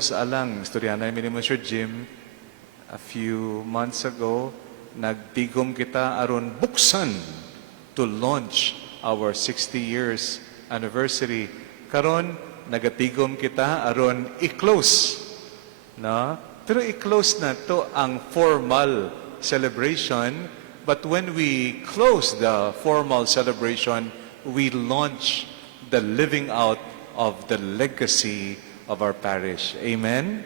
Sa alang, istorya namin ni Monsieur Jim, a few months ago, nagtigom kita aron buksan to launch our 60 years anniversary. Karon nagatigom kita aron i-close. No? Pero i-close na to ang formal celebration, but when we close the formal celebration, we launch the living out of the legacy of our parish. Amen?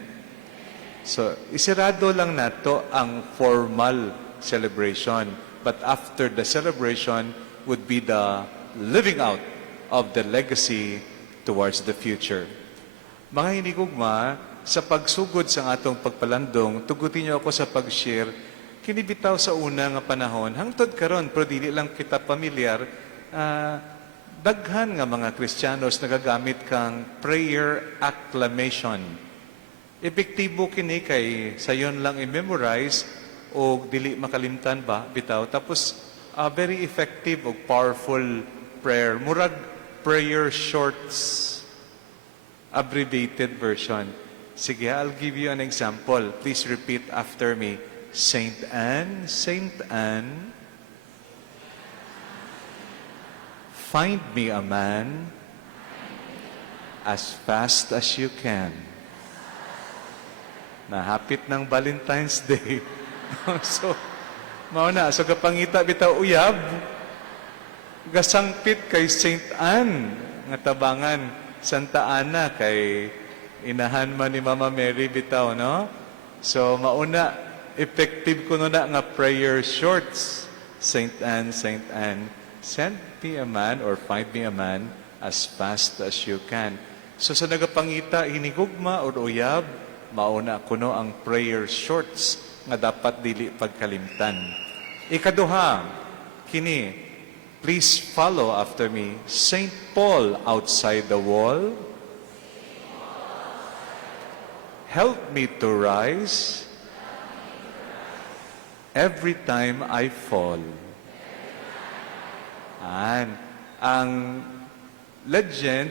So, isirado lang nato ang formal celebration. But after the celebration would be the living out of the legacy towards the future. Mga hinigugma, sa pagsugod sa atong pagpalandong, tugutin niyo ako sa pag-share, kinibitaw sa una nga panahon, hangtod karon pero dili lang kita pamilyar, daghan nga mga Kristiyanos nagagamit kang prayer acclamation. Epektibo kini kay sayon lang i-memorize o dili makalimtan ba bitaw. Tapos very effective o powerful prayer. Murag prayer shorts, abbreviated version. Sige, I'll give you an example. Please repeat after me. Saint Anne, find me a man as fast as you can. Nahapit ng Valentine's Day. So, mauna, so kapangita bitaw uyab, gasangpit kay Saint Anne, nga tabangan, Santa Ana, kay inahan man ni Mama Mary bitaw, no? So, mauna, effective ko na nga prayer shorts. Saint Anne, send me a man or find me a man as fast as you can. So sa nagapangita, hinigugma o uyab, mauna kuno ang prayer shorts nga dapat dili pagkalimtan. Ikaduha, kini, please follow after me. Saint Paul outside the wall, help me to rise every time I fall. Ang legend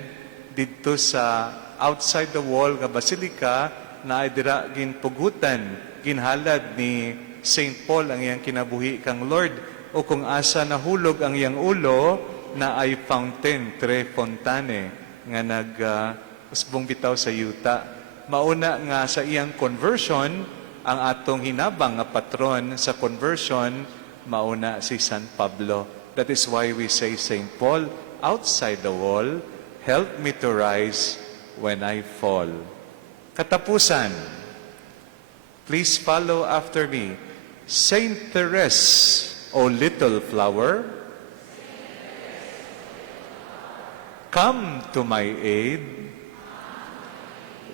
dito sa outside the wall nga basilika na ay dira ginpugutan, ginhalad ni Saint Paul ang iyang kinabuhi kang Lord, o kung asa nahulog ang iyang ulo na ay fountain, tre fontane, nga usbong bitaw sa yuta. Mauna nga sa iyang conversion, ang atong hinabang nga patron sa conversion, mauna si San Pablo. That is why we say, Saint Paul, outside the wall, help me to rise when I fall. Katapusan, please follow after me. Saint Therese, O little flower, come to my aid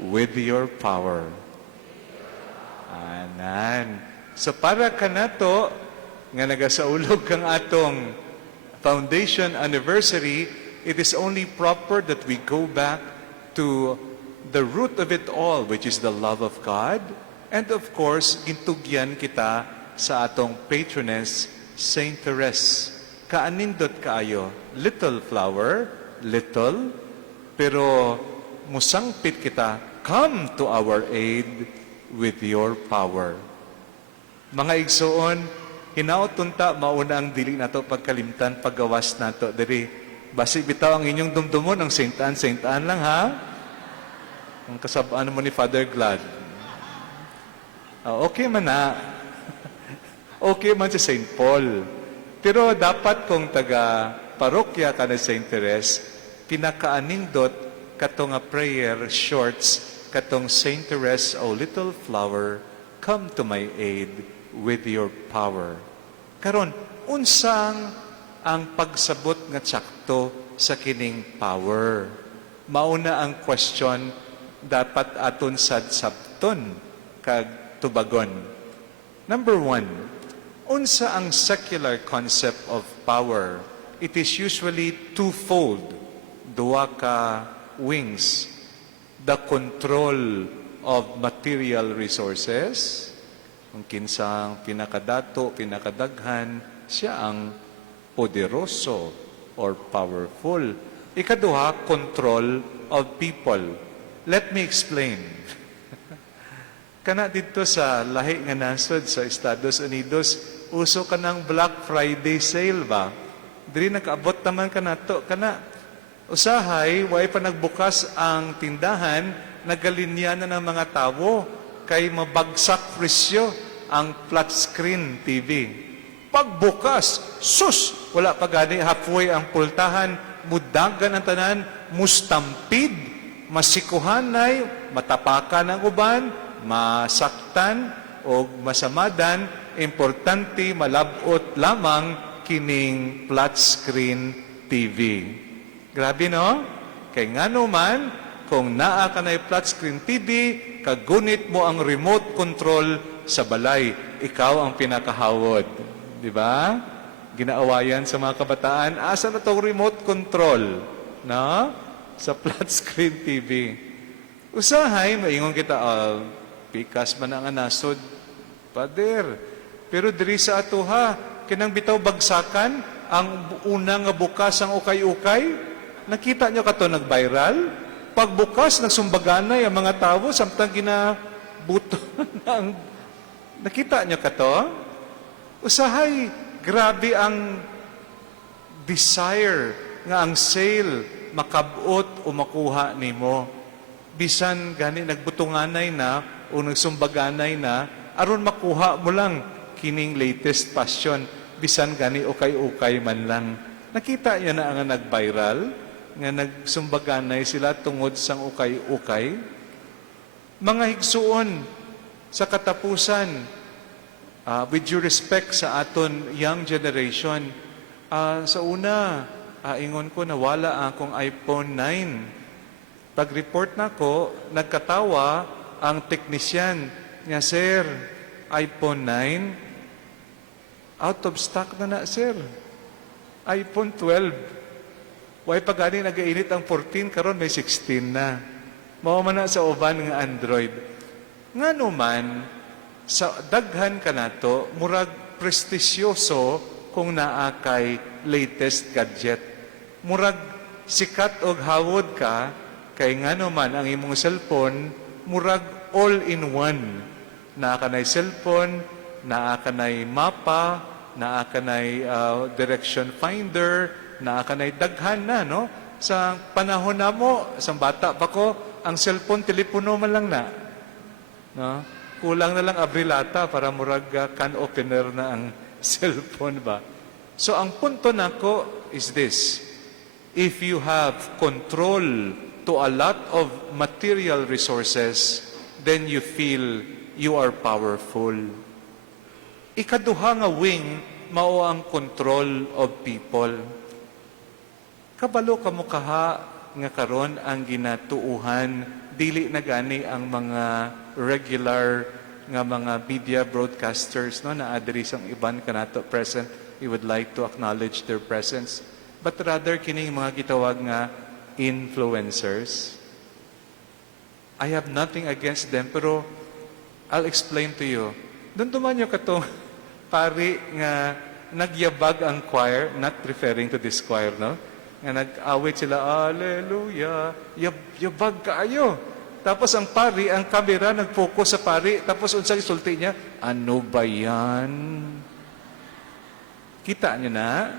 with your power. Anan. So para kanato, nga nagasaulog kang atong foundation anniversary, it is only proper that we go back to the root of it all, which is the love of God. And of course, gintugyan kita sa atong patroness, Saint Therese. Kaanindot kaayo, little flower, little, pero musangpit kita, come to our aid with your power. Mga igsoon, hinautunta mauna ang dili nato pagkalimtan, paggawas nato diri. Basi bitaw ang inyong dumdumon ang Saint Anne lang ha. Ang kasabaan mo ni Father Glad. Okay man na. Okay man si Saint Paul. Pero dapat kung taga parokya ka na Saint Therese, pinakaanindot katong prayer shorts, katong Saint Therese, O little flower, come to my aid with your power. Karon, unsang ang pagsabot nga tsakto sa kining power? Mauna ang question, dapat aton sabton kag tubagon. Number 1, unsa ang secular concept of power? It is usually twofold, duha ka wings. The control of material resources, kung kinsang pinakadato, pinakadaghan, siya ang poderoso or powerful. Ikaduha, control of people. Let me explain. Kana dito sa lahi nga nasod sa Estados Unidos, uso ka ng Black Friday sale ba? Diri nakaabot naman ka na to. Kana, usahay, way pa nagbukas ang tindahan, nagalinya na ng mga tao, kay mabagsak presyo ang flat screen TV. Pagbukas, sus! Wala pa gani, halfway ang pultahan, mudagan ang tanan, mustampid, masikuhanay, matapakan ang uban, masaktan o masamadan, importante malabot lamang kining flat screen TV. Grabe no? Kay ngano man, kung naa ka na flat screen TV, kagunit mo ang remote control sa balay. Ikaw ang pinakahawod. Di ba? Ginaawayan sa mga kabataan, asa na itong remote control? No? Sa flat screen TV. Usahay, maingon kita, pikas man ang nasod. Pader. Pero diri sa atuha, kinang bitaw bagsakan, ang unang nga bukas ang ukay-ukay. Nakita nyo ka to nag-viral? Pagbukas, nagsumbaganay ang mga tao, samtang ginabuto ng... Nakita nyo ka to? Usahay, grabe ang desire nga ang sale makabot o makuha nimo. Bisan gani nagbutunganay na o nagsumbaganay na, aron makuha mo lang kining latest passion, bisan gani ukay-ukay man lang. Nakita niyo na ang nag-viral, nga nagsumbaganay sila tungod sang ukay-ukay. Mga higsuon sa katapusan, with due respect sa aton young generation, sa una, ingon ko nawala akong iPhone 9. Pag-report na ko, nagkatawa ang teknisyan nga, sir, iPhone 9, out of stock na sir. iPhone 12. Way pa gani nagainit ang 14, karon may 16 na. Mao man na sa uban nga Android. Ngano man, sa daghan ka nato, murag prestisyoso kung naa kay latest gadget. Murag sikat og hawod ka, kay ngano man ang imong cellphone, murag all-in-one. Naa ka na'y cellphone, naa ka na'y mapa, naa ka na'y direction finder, naa ka na'y daghan na, no? Sa panahon na mo, sa bata pa ko, ang cellphone, telepono man lang na. No? Kulang na lang abrilata para murag can opener na ang cellphone ba. So ang punto nako is this: if you have control to a lot of material resources, then you feel you are powerful. Ikaduha nga wing, mao ang control of people. Kabalo kamo kaha nga karon ang ginatuuhan, dili na gani ang mga regular nga mga media broadcasters, no, na adri sang iban kanato present. We would like to acknowledge their presence, but rather kining mga gitawag nga influencers. I have nothing against them, pero I'll explain to you. Doon dumanyo ka to pari nga nagyabag ang choir, not referring to this choir, no? Nga nag-awit sila, Hallelujah, yabag kaayo. Tapos ang pari, ang kamera, nag-focus sa pari. Tapos unsang isulti niya, ano ba yan? Kita niyo na?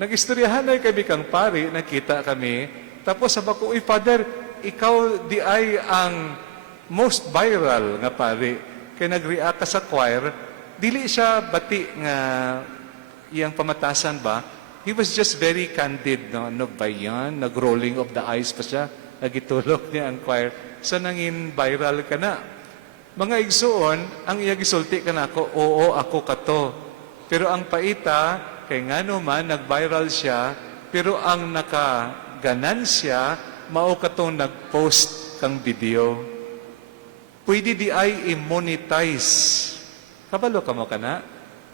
Nag-istoryahan na kami kang pari, nakita kami. Tapos sabi ko, uy, Father, ikaw di ay ang most viral nga pari. Kaya nag-react ka sa choir, dili siya bati nga iyang pamatasan ba? He was just very candid, no? Ano ba yan? Nag-rolling of the eyes pa siya. Nagitulog niya ang choir. So nangin viral ka na. Mga igsuon, ang iya gisulti ka na ako, oo, ako kato. Pero ang paita, kay ngano man, nag-viral siya, pero ang nakaganansya, mao katong nag-post kang video. Pwede di ay i-monetize. Kabalo ka mo ka na?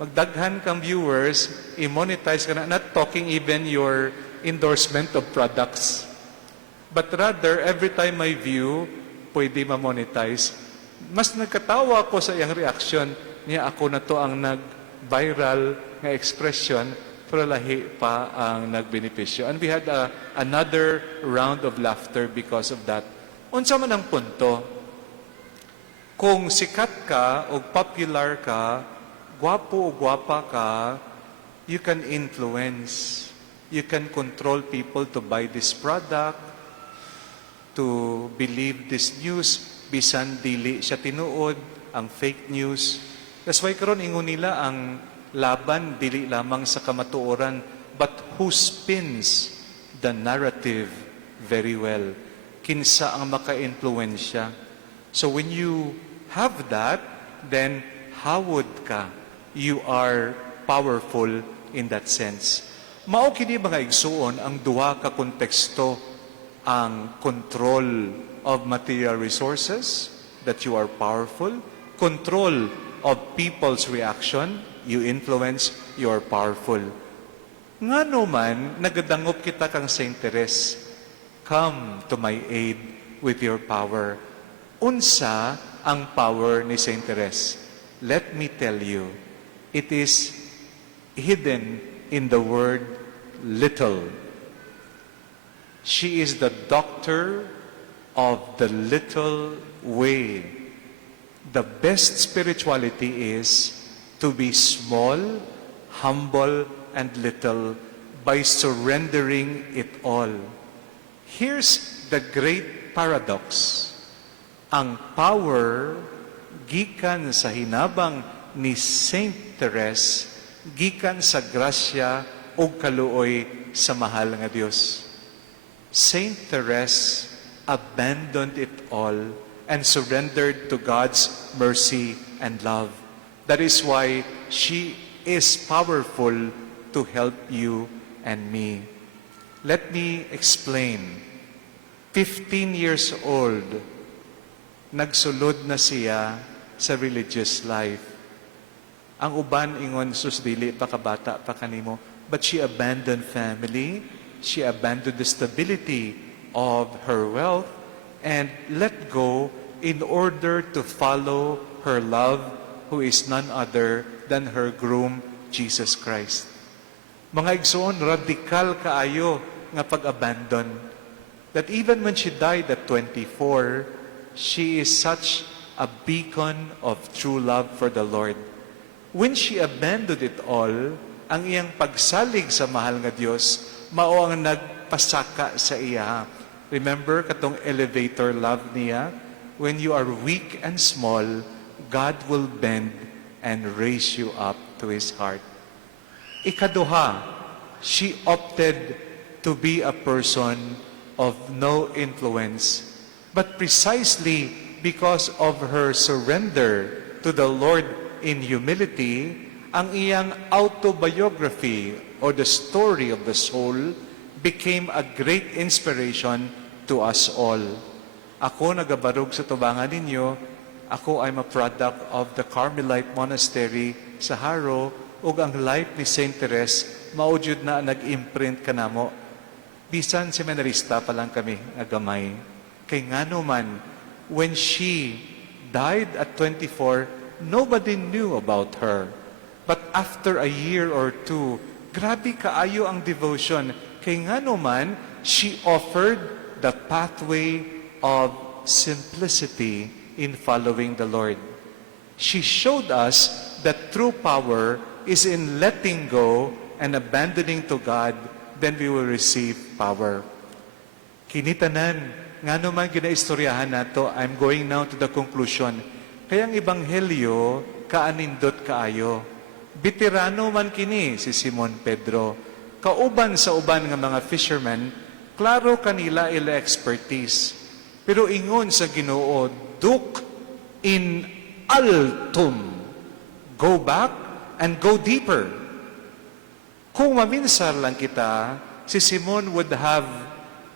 Magdaghan kang viewers, i-monetize ka na, not talking even your endorsement of products. But rather, every time I view, pwede ma-monetize. Mas nagkatawa ko sa iyang reaction niya, ako na to ang nag-viral nga expression, pero lahi pa ang nagbenepisyo. And we had another round of laughter because of that. Unsa man ang punto? Kung sikat ka o popular ka, gwapo o gwapa ka, you can influence. You can control people to buy this product, to believe this news, bisan dili siya tinuod, ang fake news. That's why karon ingon nila ang laban dili lamang sa kamatuoran, but who spins the narrative very well. Kinsa ang maka-influensya. So when you have that, then hawod ka. You are powerful in that sense. Mao kini mga igsuon ang duha ka konteksto, ang control of material resources, that you are powerful, control of people's reaction, you influence, you are powerful. Ngano man nagadangop kita kang Saint Teres, come to my aid with your power. Unsa ang power ni Saint Teres? Let me tell you, it is hidden in the word little. She is the doctor of the little way. The best spirituality is to be small, humble, and little by surrendering it all. Here's the great paradox. Ang power gikan sa hinabang ni Saint Teres, gikan sa grasya o kaluoy sa mahal nga Dios. Saint Teres abandoned it all and surrendered to God's mercy and love. That is why she is powerful to help you and me. Let me explain. 15 years old, nagsulod na siya sa religious life. Ang uban ingon, sus dili pa kabata pa kanimo. But she abandoned family, she abandoned the stability of her wealth, and let go in order to follow her love, who is none other than her groom, Jesus Christ. Mga igsoon, radikal kaayo nga pag-abandon. That even when she died at 24, she is such a beacon of true love for the Lord. When she abandoned it all, ang iyang pagsalig sa mahal nga Dios, mao ang nagpasaka sa iya. Remember katong elevator love niya? When you are weak and small, God will bend and raise you up to His heart. Ikaduha, she opted to be a person of no influence, but precisely because of her surrender to the Lord in humility, ang iyang autobiography or the story of the soul became a great inspiration to us all. Ako nagabarog sa tubangan ninyo, ako I'm a product of the Carmelite Monastery sa Haro, ug ang life ni Saint Teres maujud na nag-imprint kanamo. Bisan seminarista pa lang kami nagamay. Kay ngano man, when she died at 24, nobody knew about her. But after a year or two, grabe kaayo ang devotion. Kay ngano man, she offered the pathway of simplicity in following the Lord. She showed us that true power is in letting go and abandoning to God, then we will receive power. Kinitanan, nga naman ginaistoryahan nato, I'm going now to the conclusion. Kayang Ebanghelyo, kaanindot kaayo. Veterano man kini si Simon Pedro. Kauban sa uban nga mga fishermen, klaro kanila ila expertise. Pero ingon sa Ginoo, duk in altum. Go back and go deeper. Kung maminsar lang kita, si Simon would have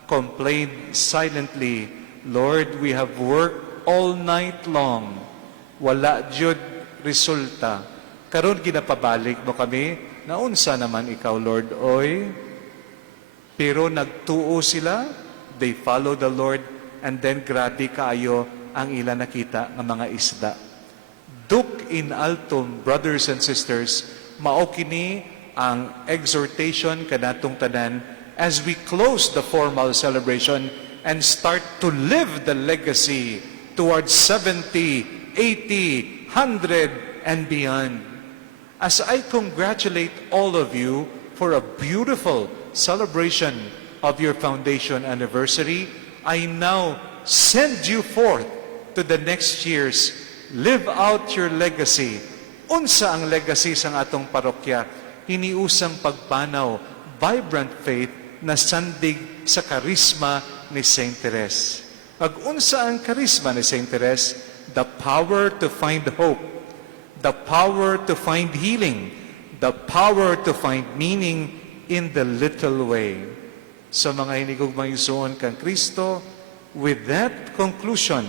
complained silently, Lord, we have worked all night long. Wala jud resulta. Karon ginapabalik mo kami, naunsa naman ikaw, Lord, oy. Pero nagtuo sila, they follow the Lord, and then grabe kaayo ang ila nakita ng mga isda. Duk in altum, brothers and sisters, mao kini ang exhortation kanatong tanan as we close the formal celebration and start to live the legacy towards 70 80, 100, and beyond. As I congratulate all of you for a beautiful celebration of your foundation anniversary, I now send you forth to the next years. Live out your legacy. Unsa ang legacy sa atong parokya? Hiniusang pagpanaw, vibrant faith na sandig sa karisma ni Saint Therese. Pag unsa ang karisma ni Saint Therese, the power to find hope, the power to find healing, the power to find meaning in the little way. Sa mga hinigugmang isuon kang Kristo, with that conclusion,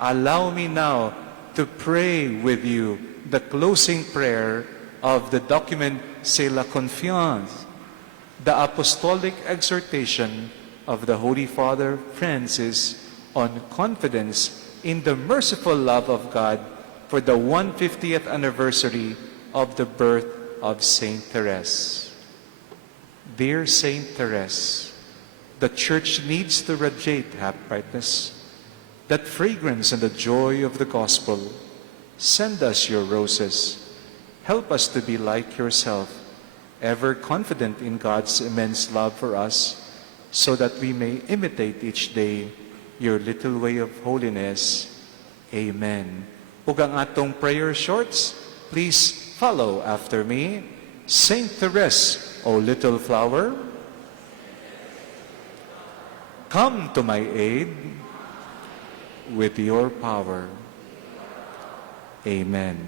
allow me now to pray with you the closing prayer of the document C'est la Confiance, the apostolic exhortation of the Holy Father Francis on confidence in the merciful love of God for the 150th anniversary of the birth of Saint Therese. Dear Saint Therese, the Church needs to radiate brightness, that fragrance and the joy of the gospel. Send us your roses. Help us to be like yourself, ever confident in God's immense love for us, so that we may imitate each day your little way of holiness. Amen. Ug ang atong prayer shorts, please follow after me. Saint Therese, O little flower, come to my aid with your power. Amen.